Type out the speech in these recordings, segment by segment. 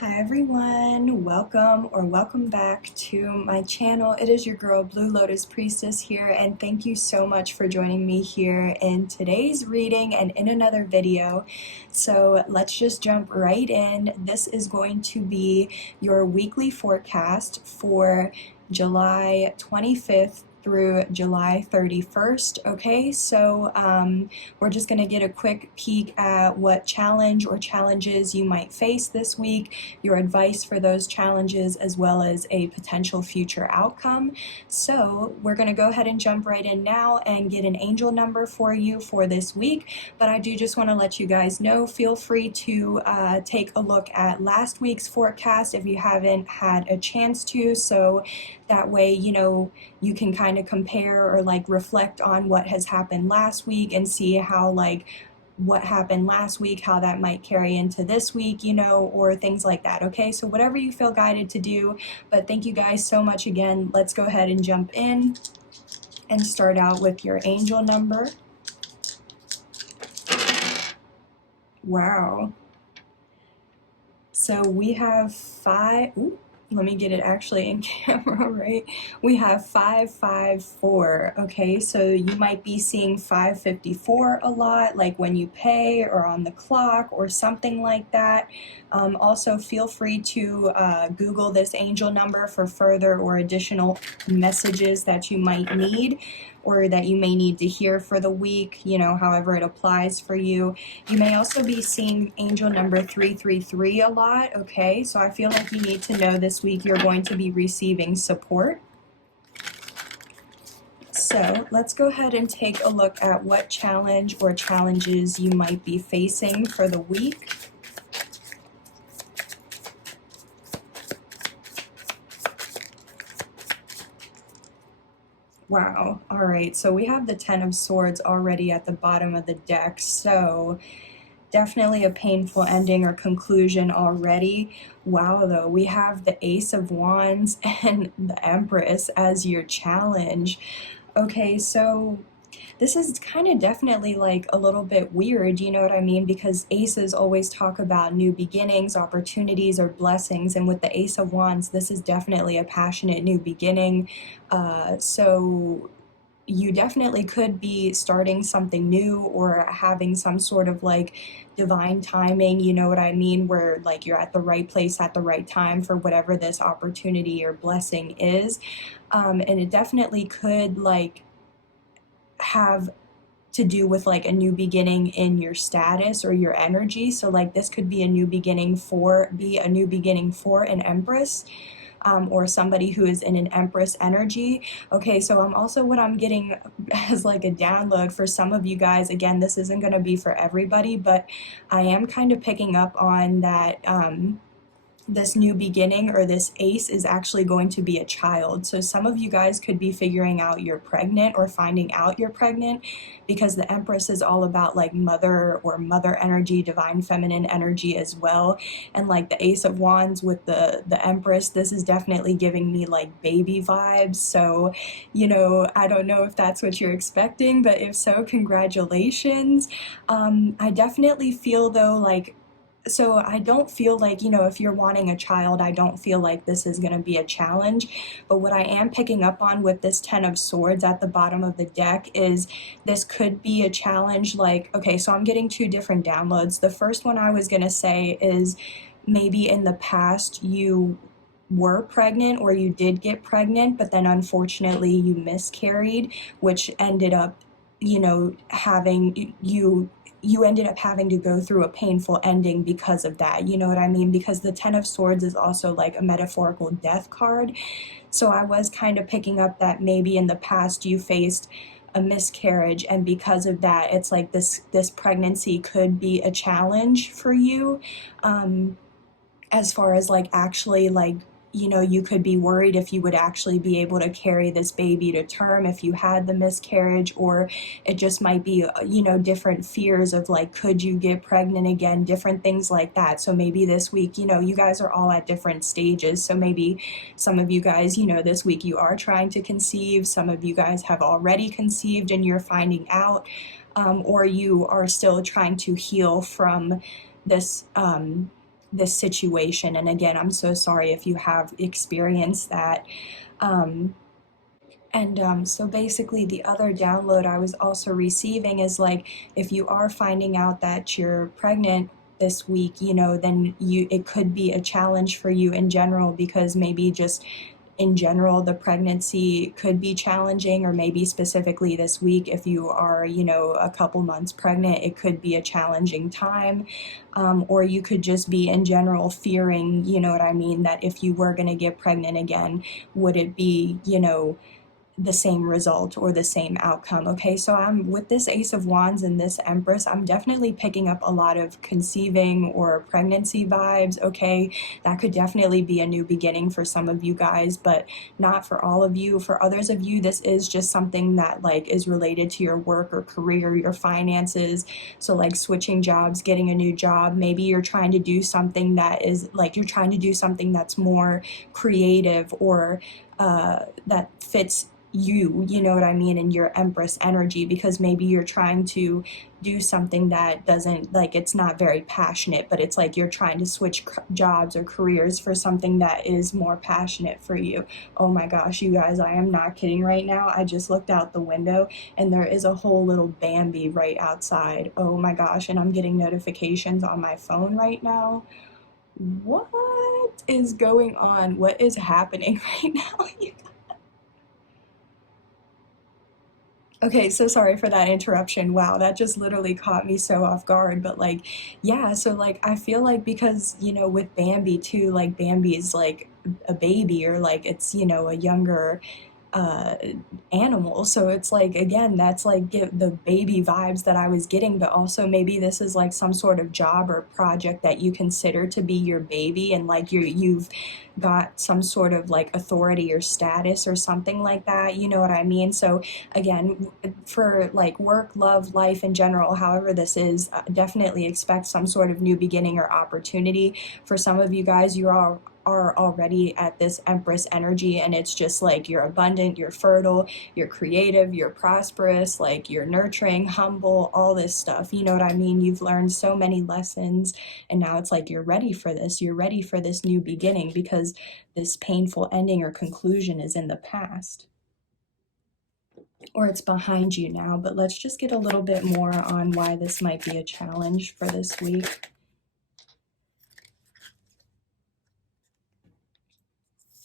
Hi everyone, welcome back to my channel. It is your girl Blue Lotus Priestess here, and thank you so much for joining me here in today's reading and in another video. So let's just jump right in. This is going to be your weekly forecast for July 25th through July 31st. Okay, so we're just going to get a quick peek at what challenge or challenges you might face this week, your advice for those challenges, as well as a potential future outcome. So we're going to go ahead and jump right in now and get an angel number for you for this week. But I do just want to let you guys know, feel free to take a look at last week's forecast if you haven't had a chance to, so that way you can kind of compare or reflect on what has happened last week and see how what happened last week, how that might carry into this week, or things like that. Okay, so whatever you feel guided to do. But thank you guys so much again. Let's go ahead and jump in and start out with your angel number. Wow. So we have let me get it actually in camera, right? We have 554, okay? So you might be seeing 554 a lot, like when you pay or on the clock or something like that. Also, feel free to Google this angel number for further or additional messages that you might need or that you may need to hear for the week, however it applies for you. You may also be seeing angel number 333 a lot, okay? So I feel like you need to know this week you're going to be receiving support. So let's go ahead and take a look at what challenge or challenges you might be facing for the week. Wow, all right, so we have the Ten of Swords already at the bottom of the deck, so definitely a painful ending or conclusion already. Wow, though, we have the Ace of Wands and the Empress as your challenge. Okay, so this is kind of definitely a little bit weird, you know what I mean? Because aces always talk about new beginnings, opportunities, or blessings. And with the Ace of Wands, this is definitely a passionate new beginning. So you definitely could be starting something new or having some sort of divine timing, you know what I mean, where you're at the right place at the right time for whatever this opportunity or blessing is. And it definitely could have to do with a new beginning in your status or your energy. So this could be a new beginning for an Empress. Or somebody who is in an Empress energy. Okay, so what I'm getting as a download for some of you guys, again, this isn't going to be for everybody, but I am kind of picking up on that this new beginning or this ace is actually going to be a child. So some of you guys could be figuring out you're pregnant or finding out you're pregnant, because the Empress is all about mother or mother energy, divine feminine energy as well. And the Ace of Wands with the Empress, this is definitely giving me baby vibes. So, I don't know if that's what you're expecting, but if so, congratulations. I definitely feel though so I don't feel if you're wanting a child, I don't feel like this is going to be a challenge. But what I am picking up on with this Ten of Swords at the bottom of the deck is this could be a challenge. Okay, so I'm getting two different downloads. The first one I was going to say is maybe in the past you were pregnant or you did get pregnant, but then unfortunately you miscarried, which ended up, having you ended up having to go through a painful ending because of that, you know what I mean? Because the Ten of Swords is also a metaphorical death card. So I was kind of picking up that maybe in the past you faced a miscarriage, and because of that, it's this pregnancy could be a challenge for you, as far as actually you could be worried if you would actually be able to carry this baby to term if you had the miscarriage, or it just might be, different fears of could you get pregnant again, different things like that. So maybe this week, you guys are all at different stages. So maybe some of you guys, this week you are trying to conceive. Some of you guys have already conceived and you're finding out, or you are still trying to heal from this this situation. And again, I'm so sorry if you have experienced that. So basically, the other download I was also receiving is like, if you are finding out that you're pregnant this week, then it could be a challenge for you in general, because maybe just in general the pregnancy could be challenging, or maybe specifically this week, if you are, a couple months pregnant, it could be a challenging time. Or you could just be in general fearing, you know what I mean, that if you were going to get pregnant again, would it be, the same result or the same outcome. Okay, so I'm with this Ace of Wands and this Empress, I'm definitely picking up a lot of conceiving or pregnancy vibes. Okay, that could definitely be a new beginning for some of you guys, but not for all of you. For others of you, this is just something that like is related to your work or career, your finances. So like switching jobs, getting a new job. Maybe you're trying to do something that is like, you're trying to do something that's more creative, or that fits you know what I mean, in your Empress energy, because maybe you're trying to do something that doesn't, like, it's not very passionate, but it's like you're trying to switch jobs or careers for something that is more passionate for you. Oh my gosh, you guys, I am not kidding right now. I just looked out the window and there is a whole little Bambi right outside. Oh my gosh, and I'm getting notifications on my phone right now. What is going on? What is happening right now? Okay, so sorry for that interruption. Wow, that just literally caught me so off guard. But like, yeah, so like I feel like, because, with Bambi too, like Bambi is like a baby, or like it's, a younger uh animal. So it's like, again, that's like the baby vibes that I was getting, but also maybe this is like some sort of job or project that you consider to be your baby, and like you've got some sort of like authority or status or something like that, you know what I mean? So again, for like work, love, life in general, however this is, definitely expect some sort of new beginning or opportunity. For some of you guys, you are already at this Empress energy, and it's just like you're abundant, you're fertile, you're creative, you're prosperous, like you're nurturing, humble, all this stuff, you know what I mean? You've learned so many lessons, and now it's like you're ready for this. You're ready for this new beginning, because this painful ending or conclusion is in the past, or it's behind you now. But let's just get a little bit more on why this might be a challenge for this week.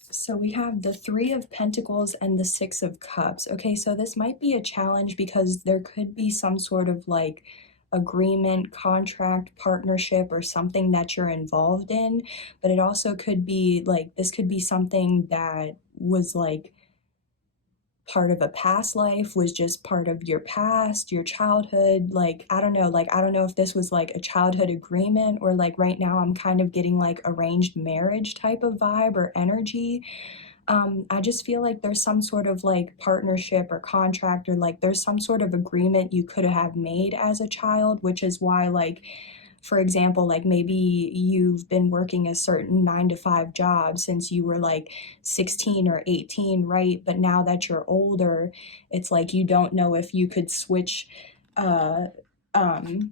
So we have the Three of Pentacles and the Six of Cups. Okay, so this might be a challenge because there could be some sort of like agreement, contract, partnership, or something that you're involved in. But it also could be like, this could be something that was like part of a past life, was just part of your past, your childhood. Like, I don't know, if this was like a childhood agreement, or like right now I'm kind of getting like arranged marriage type of vibe or energy. I just feel like there's some sort of like partnership or contract, or like there's some sort of agreement you could have made as a child, which is why, like, for example, like maybe you've been working a certain 9 to 5 job since you were like 16 or 18, right? But now that you're older, it's like you don't know if you could uh, um,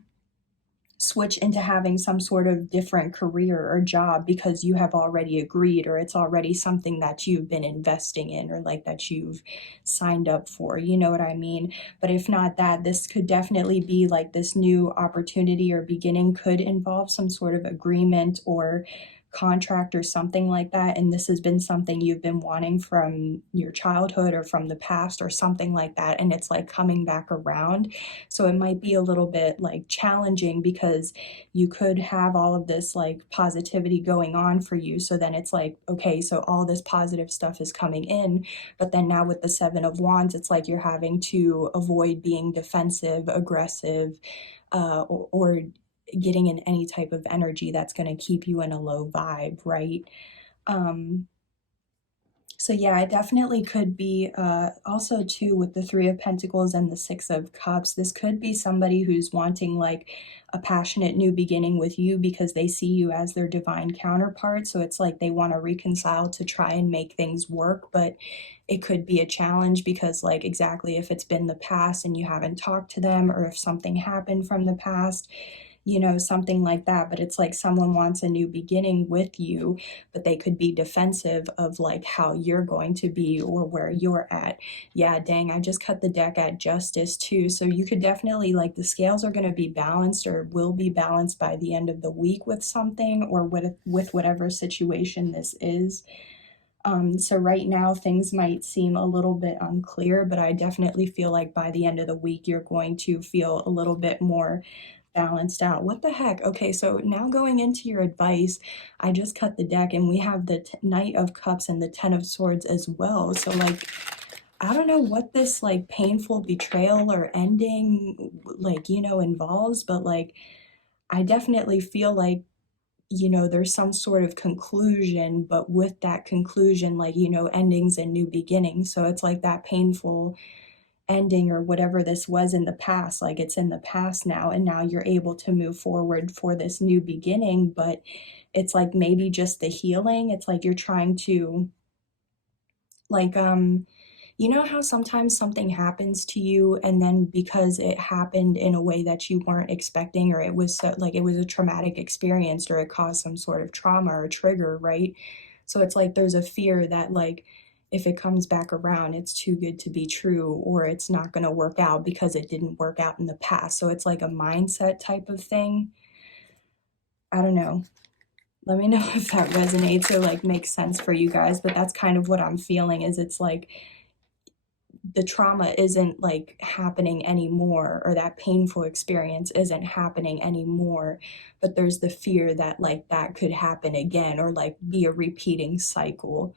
switch into having some sort of different career or job, because you have already agreed, or it's already something that you've been investing in, or like that you've signed up for, you know what I mean? But if not that, this could definitely be like this new opportunity or beginning could involve some sort of agreement or contract or something like that, and this has been something you've been wanting from your childhood or from the past or something like that, and it's like coming back around. So it might be a little bit like challenging, because you could have all of this like positivity going on for you, so then it's like, okay, so all this positive stuff is coming in, but then now with the Seven of Wands, it's like you're having to avoid being defensive, aggressive, or getting in any type of energy that's going to keep you in a low vibe, right? Um, so yeah, it definitely could be, also too, with the Three of Pentacles and the Six of Cups, this could be somebody who's wanting like a passionate new beginning with you, because they see you as their divine counterpart. So it's like they want to reconcile to try and make things work, but it could be a challenge, because like, exactly, if it's been the past and you haven't talked to them, or if something happened from the past, you know, something like that. But it's like someone wants a new beginning with you, but they could be defensive of like how you're going to be or where you're at. Yeah, dang, I just cut the deck at Justice too. So you could definitely, like, the scales are going to be balanced or will be balanced by the end of the week with something, or with whatever situation this is. So right now things might seem a little bit unclear, but I definitely feel like by the end of the week you're going to feel a little bit more balanced out. What the heck? Okay, so now going into your advice, I just cut the deck and we have the Knight of Cups and the Ten of Swords as well. So like, I don't know what this like painful betrayal or ending, like, you know, involves, but like, I definitely feel like, you know, there's some sort of conclusion, but with that conclusion, like, you know, endings and new beginnings. So it's like that painful ending or whatever this was in the past, like it's in the past now, and now you're able to move forward for this new beginning. But it's like maybe just the healing. It's like you're trying to, like, you know how sometimes something happens to you and then because it happened in a way that you weren't expecting, or it was so, like it was a traumatic experience, or it caused some sort of trauma or trigger, right? So it's like there's a fear that like if it comes back around, it's too good to be true, or it's not going to work out because it didn't work out in the past. So it's like a mindset type of thing. I don't know. Let me know if that resonates or like makes sense for you guys, but that's kind of what I'm feeling. Is it's like the trauma isn't like happening anymore, or that painful experience isn't happening anymore, but there's the fear that like that could happen again, or like be a repeating cycle,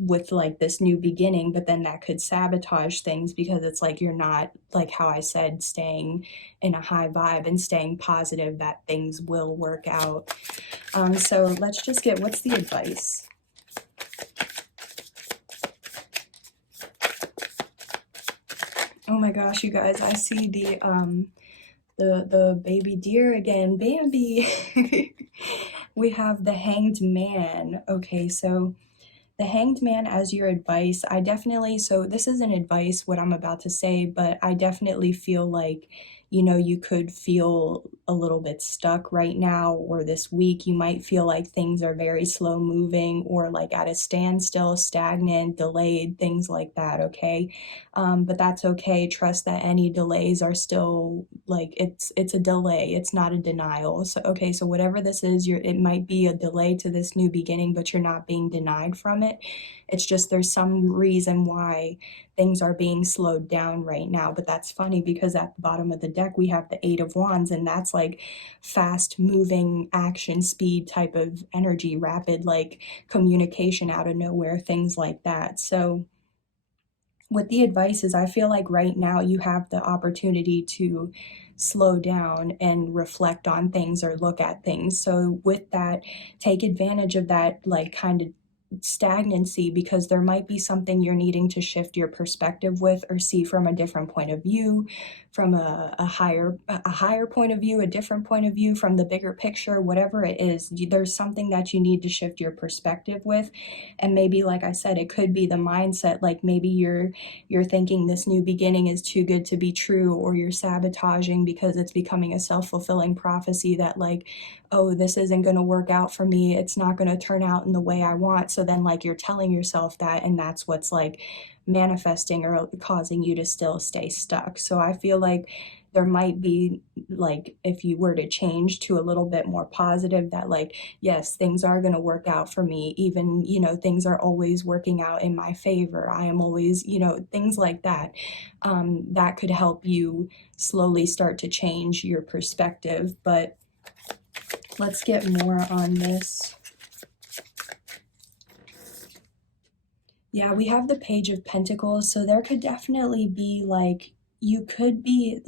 with like this new beginning. But then that could sabotage things because it's like you're not, like how I said, staying in a high vibe and staying positive that things will work out. So let's just get, what's the advice? Oh my gosh, you guys, I see the baby deer again, Bambi. We have the Hanged Man. Okay, so the Hanged Man as your advice. I definitely, so this isn't advice what I'm about to say, but I definitely feel like, you know, you could feel a little bit stuck right now, or this week you might feel like things are very slow moving, or like at a standstill, stagnant, delayed, things like that. Okay, but that's okay. Trust that any delays are still like, it's a delay, it's not a denial. So okay, so whatever this is, it might be a delay to this new beginning, but you're not being denied from it. It's just there's some reason why things are being slowed down right now. But that's funny because at the bottom of the deck we have the Eight of Wands, and that's like fast moving action speed type of energy, rapid like communication out of nowhere, things like that. So what the advice is, I feel like right now you have the opportunity to slow down and reflect on things or look at things. So with that, take advantage of that like kind of stagnancy, because there might be something you're needing to shift your perspective with, or see from a different point of view, from a higher point of view, a different point of view, from the bigger picture, whatever it is. There's something that you need to shift your perspective with. And maybe, like I said, it could be the mindset, like maybe you're thinking this new beginning is too good to be true, or you're sabotaging because it's becoming a self-fulfilling prophecy that like, oh, this isn't going to work out for me, it's not going to turn out in the way I want. So then like you're telling yourself that, and that's what's like manifesting or causing you to still stay stuck. So I feel like there might be, like, if you were to change to a little bit more positive, that like, yes, things are going to work out for me, even, you know, things are always working out in my favor, I am always, you know, things like that, that could help you slowly start to change your perspective. But let's get more on this. Yeah, we have the Page of Pentacles, so there could definitely be like, you could be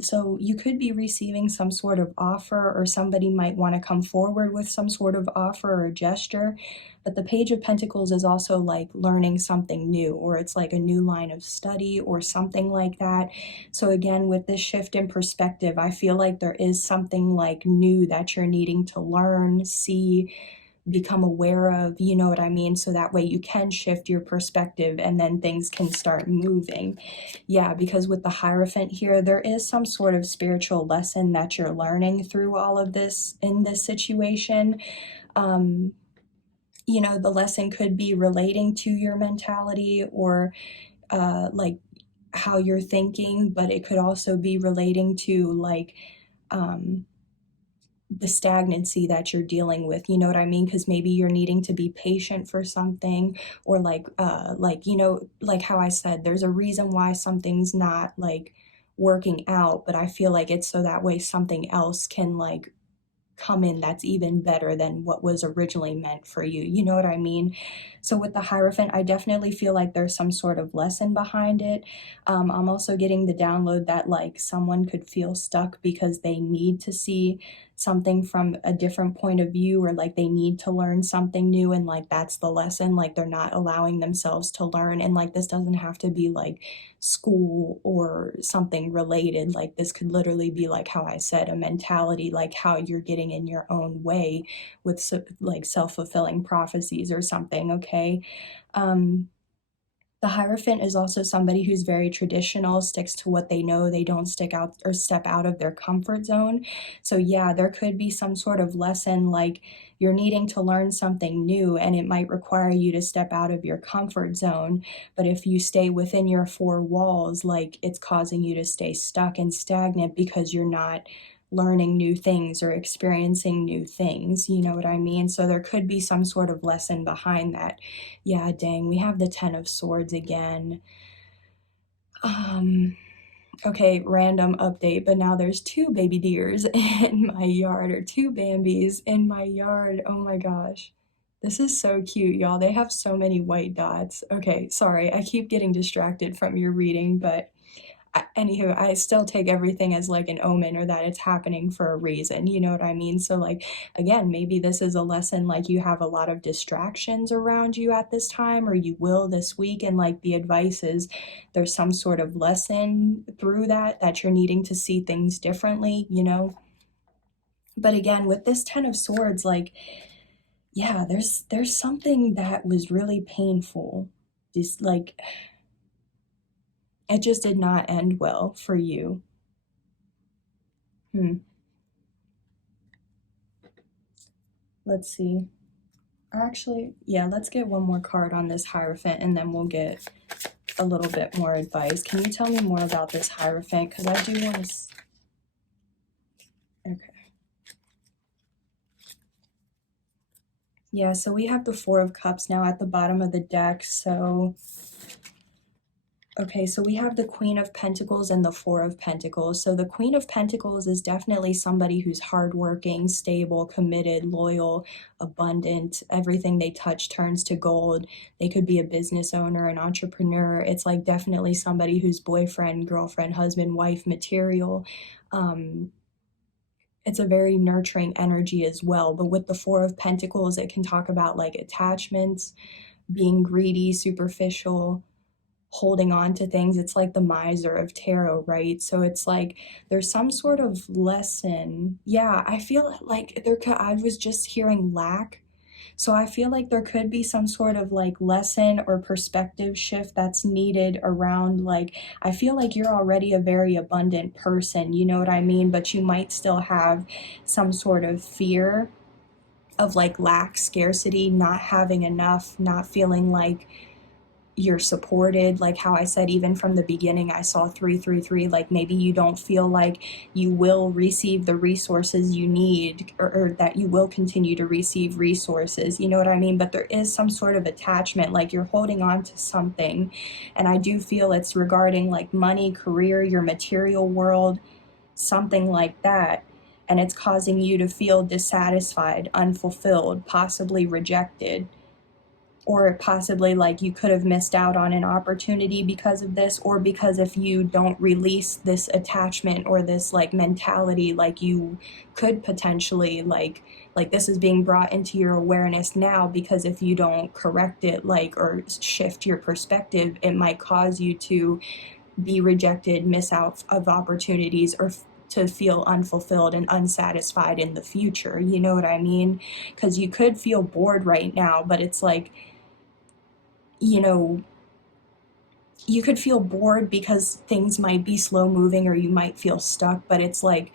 receiving some sort of offer, or somebody might want to come forward with some sort of offer or gesture. But the Page of Pentacles is also like learning something new, or it's like a new line of study or something like that. So again, with this shift in perspective, I feel like there is something like new that you're needing to learn, see, become aware of, you know what I mean? So that way you can shift your perspective and then things can start moving. Yeah, because with the Hierophant here, there is some sort of spiritual lesson that you're learning through all of this in this situation. You know, the lesson could be relating to your mentality or like how you're thinking, but it could also be relating to like the stagnancy that you're dealing with, you know what I mean? Because maybe you're needing to be patient for something, or like, you know, like how I said, there's a reason why something's not like working out, but I feel like it's so that way something else can like come in that's even better than what was originally meant for you. You know what I mean? So with the Hierophant, I definitely feel like there's some sort of lesson behind it. I'm also getting the download that like someone could feel stuck because they need to see something from a different point of view, or like they need to learn something new, and like that's the lesson, like they're not allowing themselves to learn. And like this doesn't have to be like school or something related, like this could literally be like how I said, a mentality, like how you're getting in your own way with like self-fulfilling prophecies or something. Okay. The Hierophant is also somebody who's very traditional, sticks to what they know. They don't stick out or step out of their comfort zone. So yeah, there could be some sort of lesson, like you're needing to learn something new and it might require you to step out of your comfort zone. But if you stay within your four walls, like it's causing you to stay stuck and stagnant because you're not learning new things or experiencing new things, you know what I mean? So there could be some sort of lesson behind that. Yeah, dang, we have the 10 of Swords again. Okay, random update, but now there's 2 baby deers in my yard, or 2 Bambis in my yard. Oh my gosh. This is so cute, y'all. They have so many white dots. Okay, sorry, I keep getting distracted from your reading, but anywho, I still take everything as like an omen, or that it's happening for a reason, you know what I mean? So like, again, maybe this is a lesson, like you have a lot of distractions around you at this time, or you will this week, and like the advice is there's some sort of lesson through that you're needing to see things differently, you know? But again, with this 10 of Swords, like, yeah, there's something that was really painful. Just like, it just did not end well for you. Let's see. Actually, yeah, let's get one more card on this Hierophant and then we'll get a little bit more advice. Can you tell me more about this Hierophant? Because I do want to... Okay. Yeah, so we have the 4 of Cups now at the bottom of the deck, so... Okay, so we have the Queen of Pentacles and the 4 of Pentacles. So the Queen of Pentacles is definitely somebody who's hardworking, stable, committed, loyal, abundant. Everything they touch turns to gold. They could be a business owner, an entrepreneur. It's like definitely somebody who's boyfriend, girlfriend, husband, wife material. It's a very nurturing energy as well. But with the 4 of Pentacles, it can talk about like attachments, being greedy, superficial, holding on to things. It's like the miser of tarot, right? So it's like there's some sort of lesson. Yeah, I feel like I was just hearing lack. So I feel like there could be some sort of like lesson or perspective shift that's needed around, like, I feel like you're already a very abundant person, you know what I mean? But you might still have some sort of fear of like lack, scarcity, not having enough, not feeling like you're supported. Like how I said, even from the beginning, I saw 333, like maybe you don't feel like you will receive the resources you need, or that you will continue to receive resources, you know what I mean? But there is some sort of attachment, like you're holding on to something. And I do feel it's regarding like money, career, your material world, something like that. And it's causing you to feel dissatisfied, unfulfilled, possibly rejected, or possibly like you could have missed out on an opportunity because of this, or because if you don't release this attachment or this like mentality, like you could potentially like this is being brought into your awareness now, because if you don't correct it, like, or shift your perspective, it might cause you to be rejected, miss out of opportunities, or to feel unfulfilled and unsatisfied in the future. You know what I mean? Because you could feel bored right now, but it's like, you know, you could feel bored because things might be slow moving or you might feel stuck, but it's like,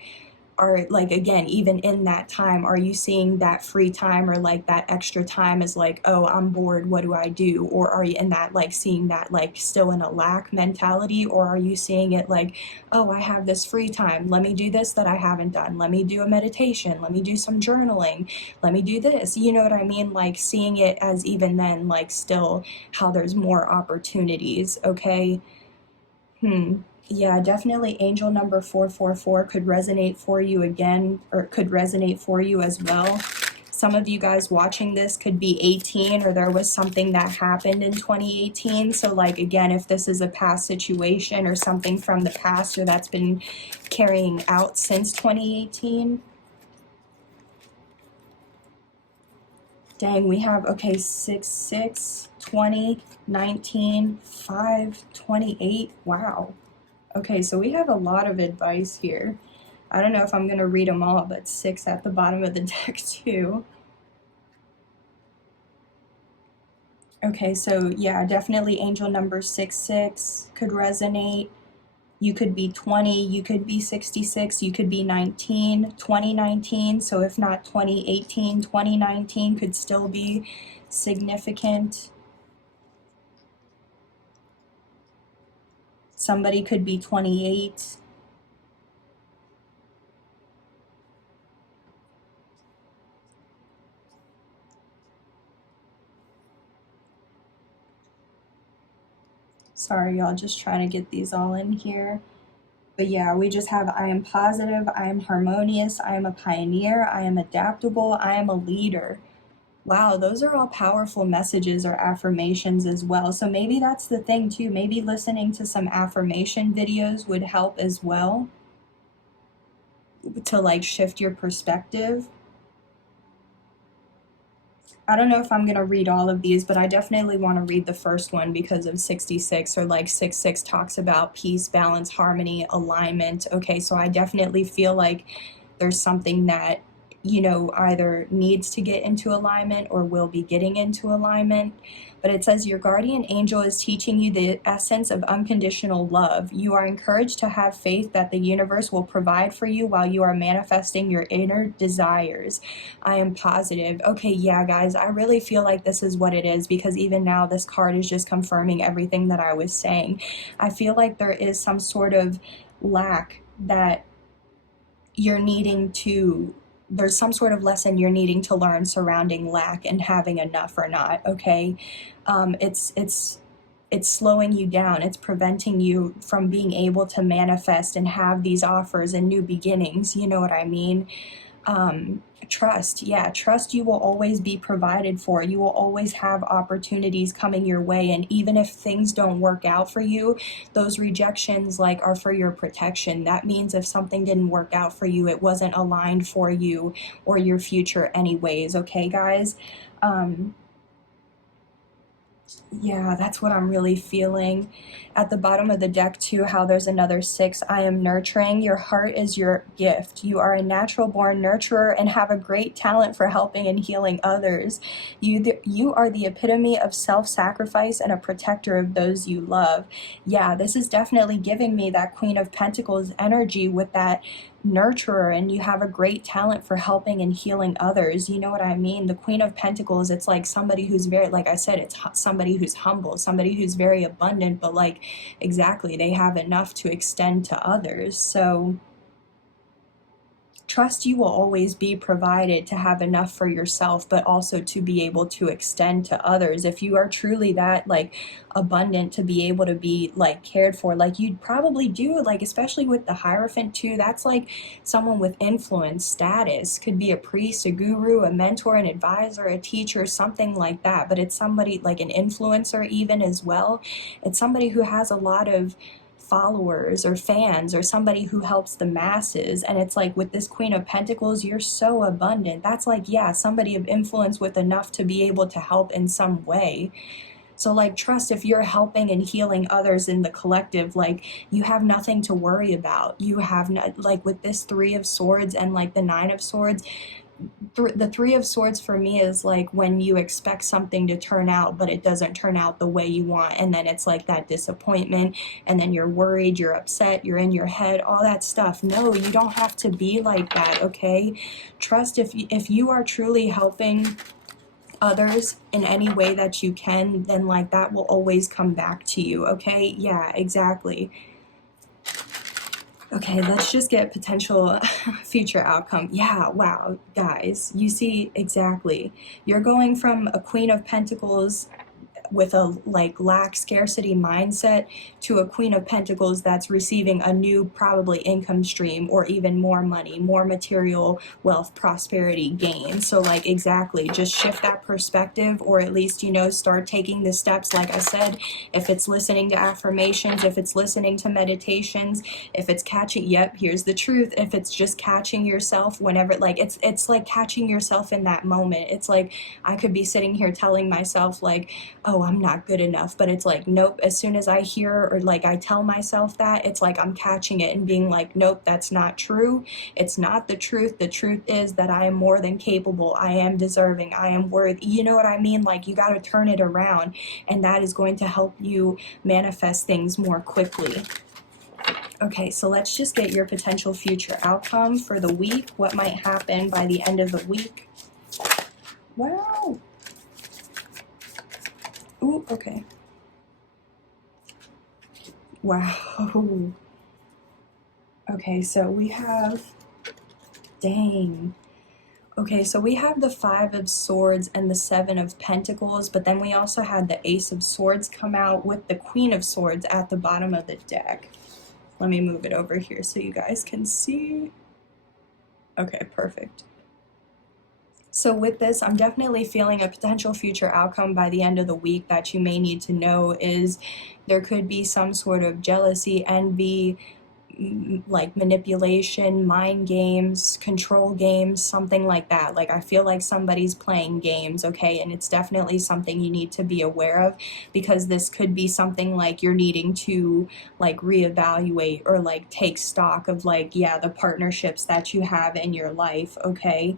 are like, again, even in that time, are you seeing that free time or like that extra time as like, oh, I'm bored, what do I do? Or are you in that like seeing that like still in a lack mentality? Or are you seeing it like, oh, I have this free time, let me do this that I haven't done, let me do a meditation, let me do some journaling, let me do this, you know what I mean? Like seeing it as even then like still how there's more opportunities. Okay. Yeah, definitely angel number 444 could resonate for you again, or could resonate for you as well. Some of you guys watching this could be 18, or there was something that happened in 2018. So like, again, if this is a past situation or something from the past or that's been carrying out since 2018. Dang, we have, okay, 6, 6, 20, 19, 5, 28. Wow. Okay, so we have a lot of advice here. I don't know if I'm going to read them all, but 6 at the bottom of the deck too. Okay, so yeah, definitely angel number 66 could resonate. You could be 20, you could be 66, you could be 19, 2019. So if not 2018, 2019 could still be significant. Somebody could be 28. Sorry, y'all, just trying to get these all in here. But yeah, we just have, I am positive, I am harmonious, I am a pioneer, I am adaptable, I am a leader. Wow, those are all powerful messages or affirmations as well. So maybe that's the thing too. Maybe listening to some affirmation videos would help as well to like shift your perspective. I don't know if I'm going to read all of these, but I definitely want to read the first one because of 66, or like 66 talks about peace, balance, harmony, alignment. Okay, so I definitely feel like there's something that, you know, either needs to get into alignment or will be getting into alignment. But it says your guardian angel is teaching you the essence of unconditional love. You are encouraged to have faith that the universe will provide for you while you are manifesting your inner desires. I am positive. Okay, yeah, guys, I really feel like this is what it is, because even now this card is just confirming everything that I was saying. I feel like there is some sort of lack that you're needing to, there's some sort of lesson you're needing to learn surrounding lack and having enough or not. Okay, it's slowing you down. It's preventing you from being able to manifest and have these offers and new beginnings. You know what I mean? Trust. Yeah, trust you will always be provided for. You will always have opportunities coming your way, and even if things don't work out for you, those rejections like are for your protection. That means if something didn't work out for you, it wasn't aligned for you or your future anyways. Okay, guys? Yeah, that's what I'm really feeling. At the bottom of the deck too, how there's another 6. I am nurturing. Your heart is your gift. You are a natural born nurturer and have a great talent for helping and healing others. You are the epitome of self-sacrifice and a protector of those you love. Yeah, this is definitely giving me that Queen of Pentacles energy with that nurturer, and you have a great talent for helping and healing others. You know what I mean? The Queen of Pentacles, it's like somebody who's very, like I said, it's somebody who's humble, somebody who's very abundant, but like exactly, they have enough to extend to others. So trust you will always be provided to have enough for yourself, but also to be able to extend to others. If you are truly that like abundant to be able to be like cared for, like you'd probably do, like especially with the Hierophant too, that's like someone with influence, status, could be a priest, a guru, a mentor, an advisor, a teacher, something like that. But it's somebody like an influencer even as well. It's somebody who has a lot of followers or fans, or somebody who helps the masses. And it's like with this Queen of Pentacles, you're so abundant. That's like, yeah, somebody of influence with enough to be able to help in some way. So like, trust, if you're helping and healing others in the collective, like, you have nothing to worry about. You have no, like, with this Three of Swords and like the Nine of Swords, the Three of Swords for me is like when you expect something to turn out but it doesn't turn out the way you want, and then it's like that disappointment, and then you're worried, you're upset, you're in your head, all that stuff. No, you don't have to be like that, okay? Trust, if you are truly helping others in any way that you can, then like that will always come back to you, okay? Yeah, exactly. Okay, let's just get potential future outcome. Yeah, wow, guys, you see, exactly. You're going from a Queen of Pentacles with a like lack scarcity mindset to a Queen of Pentacles that's receiving a new probably income stream, or even more money, more material wealth, prosperity, gain. So like, exactly, just shift that perspective, or at least, you know, start taking the steps. Like I said, if it's listening to affirmations, if it's listening to meditations, if it's catching, yep, here's the truth, if it's just catching yourself whenever, like, it's like catching yourself in that moment. It's like, I could be sitting here telling myself like, oh, I'm not good enough, but it's like, nope, as soon as I hear, or like I tell myself that, it's like I'm catching it and being like, nope, that's not true. It's not the truth. The truth is that I am more than capable, I am deserving, I am worthy. You know what I mean? Like, you got to turn it around, and that is going to help you manifest things more quickly. Okay, so let's just get your potential future outcome for the week. What might happen by the end of the week? Wow. Ooh, okay. Wow. Okay, so we have, dang. Okay, so we have the Five of Swords and the Seven of Pentacles, but then we also had the Ace of Swords come out with the Queen of Swords at the bottom of the deck. Let me move it over here so you guys can see. Okay, perfect. So with this, I'm definitely feeling a potential future outcome by the end of the week that you may need to know is there could be some sort of jealousy, envy, like manipulation, mind games, control games, something like that. Like, I feel like somebody's playing games, okay? And it's definitely something you need to be aware of, because this could be something like you're needing to like reevaluate or like take stock of like, yeah, the partnerships that you have in your life, okay?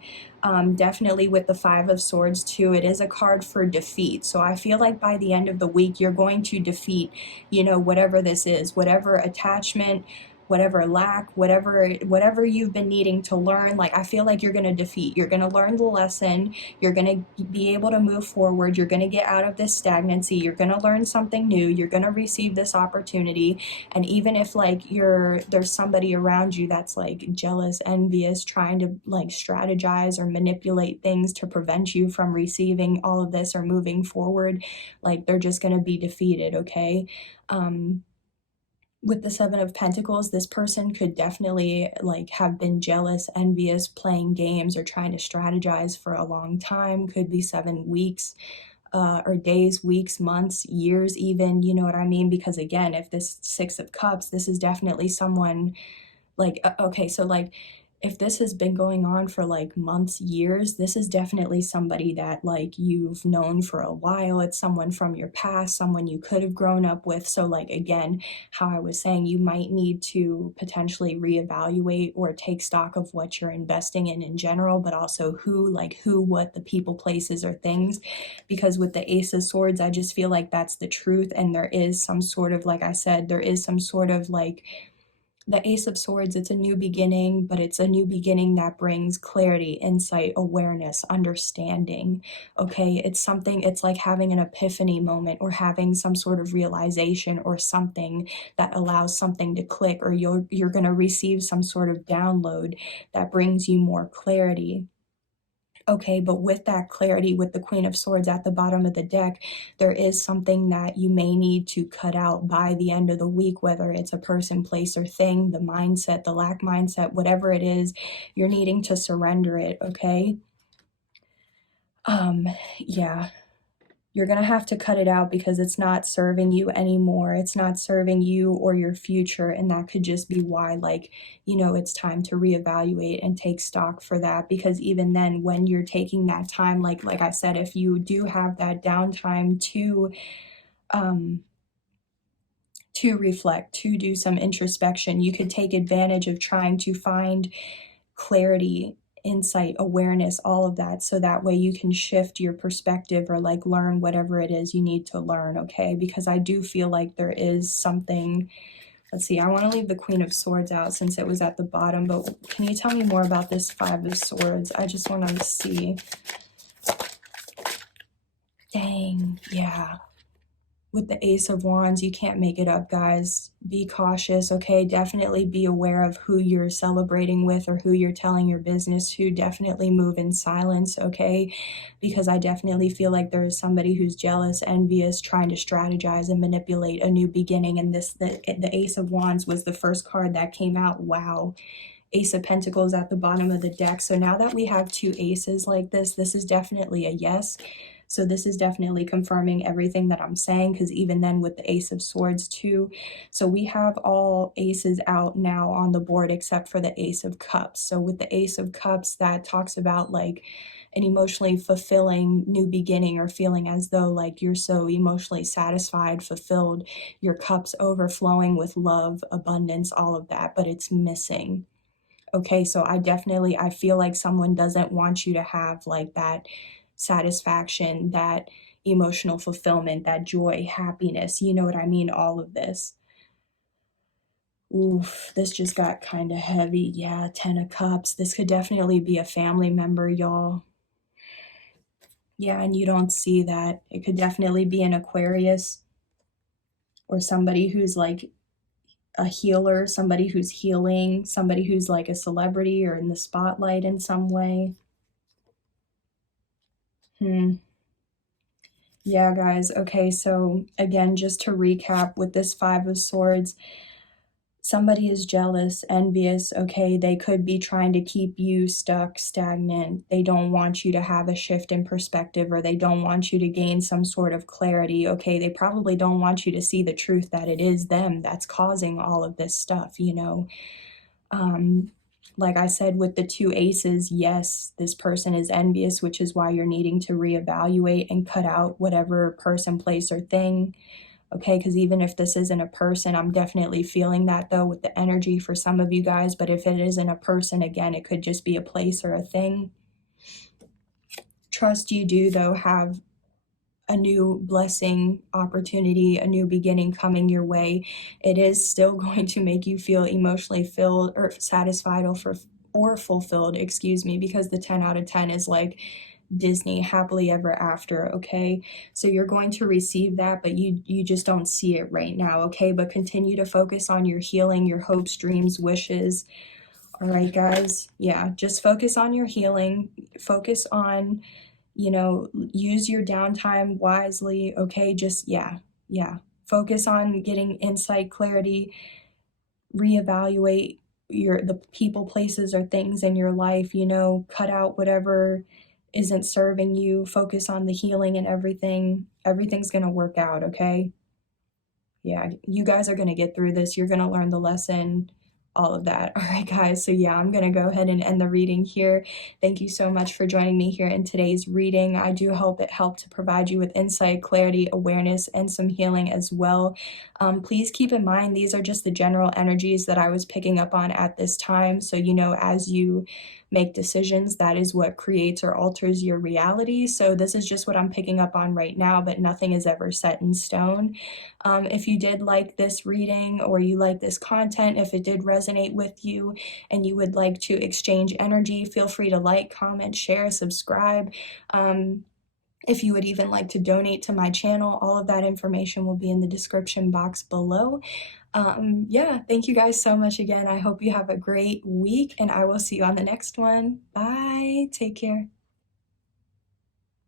Definitely with the Five of Swords too, it is a card for defeat. So I feel like by the end of the week, you're going to defeat, you know, whatever this is, whatever attachment, whatever lack, whatever you've been needing to learn. Like, I feel like you're going to defeat, you're going to learn the lesson, you're going to be able to move forward, you're going to get out of this stagnancy, you're going to learn something new, you're going to receive this opportunity. And even if like there's somebody around you that's like jealous, envious, trying to like strategize or manipulate things to prevent you from receiving all of this or moving forward, like, they're just going to be defeated, okay? With the Seven of Pentacles, this person could definitely like have been jealous, envious, playing games, or trying to strategize for a long time. Could be 7 weeks, or days, weeks, months, years even, you know what I mean? Because again, if this Six of Cups, this is definitely someone like, okay, so like, if this has been going on for like months, years, this is definitely somebody that like you've known for a while. It's someone from your past, someone you could have grown up with. So like, again, how I was saying, you might need to potentially reevaluate or take stock of what you're investing in general, but also who, what, the people, places, or things. Because with the Ace of Swords, I just feel like that's the truth. And there is some sort of, like I said, there is some sort of like, the Ace of Swords, it's a new beginning, but it's a new beginning that brings clarity, insight, awareness, understanding, okay? It's something, it's like having an epiphany moment, or having some sort of realization, or something that allows something to click, or you're going to receive some sort of download that brings you more clarity. Okay, but with that clarity, with the Queen of Swords at the bottom of the deck, there is something that you may need to cut out by the end of the week, whether it's a person, place, or thing, the mindset, the lack mindset, whatever it is, you're needing to surrender it, okay? Yeah. You're going to have to cut it out because it's not serving you anymore. It's not serving you or your future. And that could just be why, like, you know, it's time to reevaluate and take stock for that. Because even then, when you're taking that time, like I said, if you do have that downtime to to reflect, to do some introspection. You could take advantage of trying to find clarity, insight, awareness, all of that, so that way you can shift your perspective or like learn whatever it is you need to learn, okay? Because I do feel like there is something. Let's see, I want to leave the Queen of Swords out since it was at the bottom, but can you tell me more about this Five of Swords? I just want to see. Dang, yeah. With the Ace of Wands, you can't make it up, guys. Be cautious, okay? Definitely be aware of who you're celebrating with or who you're telling your business to. Definitely move in silence, okay? Because I definitely feel like there is somebody who's jealous, envious, trying to strategize and manipulate a new beginning. And the Ace of Wands was the first card that came out. Wow. Ace of Pentacles at the bottom of the deck. So now that we have two aces like this is definitely a yes. So this is definitely confirming everything that I'm saying, because even then with the Ace of Swords too. So we have all aces out now on the board except for the Ace of Cups. So with the Ace of Cups, that talks about like an emotionally fulfilling new beginning, or feeling as though like you're so emotionally satisfied, fulfilled, your cup's overflowing with love, abundance, all of that, but it's missing. Okay, so I feel like someone doesn't want you to have like that satisfaction, that emotional fulfillment, that joy, happiness, you know what I mean? All of this. Oof, this just got kind of heavy. Yeah, 10 of Cups. This could definitely be a family member, y'all. Yeah, and you don't see that. It could definitely be an Aquarius or somebody who's like a healer, somebody who's healing, somebody who's like a celebrity or in the spotlight in some way. Yeah, guys. Okay, so again, just to recap with this Five of Swords, somebody is jealous, envious, okay? They could be trying to keep you stuck, stagnant. They don't want you to have a shift in perspective, or they don't want you to gain some sort of clarity, okay? They probably don't want you to see the truth that it is them that's causing all of this stuff, you know? Like I said, with the two aces, yes, this person is envious, which is why you're needing to reevaluate and cut out whatever person, place, or thing. Okay, because even if this isn't a person, I'm definitely feeling that though with the energy for some of you guys. But if it isn't a person, again, it could just be a place or a thing. Trust you do, though, have a new blessing, opportunity, a new beginning coming your way. It is still going to make you feel emotionally filled or satisfied or fulfilled, excuse me, because the 10 out of 10 is like Disney, happily ever after, okay? So you're going to receive that, but you just don't see it right now, okay? But continue to focus on your healing, your hopes, dreams, wishes. All right, guys? Yeah, just focus on your healing. Focus on, you know, use your downtime wisely, okay? Just, yeah. Focus on getting insight, clarity, reevaluate the people, places, or things in your life, you know, cut out whatever isn't serving you, focus on the healing and everything. Everything's going to work out, okay? Yeah, you guys are going to get through this. You're going to learn the lesson, all of that. All right, guys. So yeah, I'm going to go ahead and end the reading here. Thank you so much for joining me here in today's reading. I do hope it helped to provide you with insight, clarity, awareness, and some healing as well. Please keep in mind, these are just the general energies that I was picking up on at this time. So, you know, as you make decisions, that is what creates or alters your reality. So this is just what I'm picking up on right now, but nothing is ever set in stone. If you did like this reading, or you like this content, if it did resonate with you and you would like to exchange energy, feel free to like, comment, share, subscribe. If you would even like to donate to my channel, all of that information will be in the description box below. Yeah, thank you guys so much again. I hope you have a great week, and I will see you on the next one. Bye. Take care.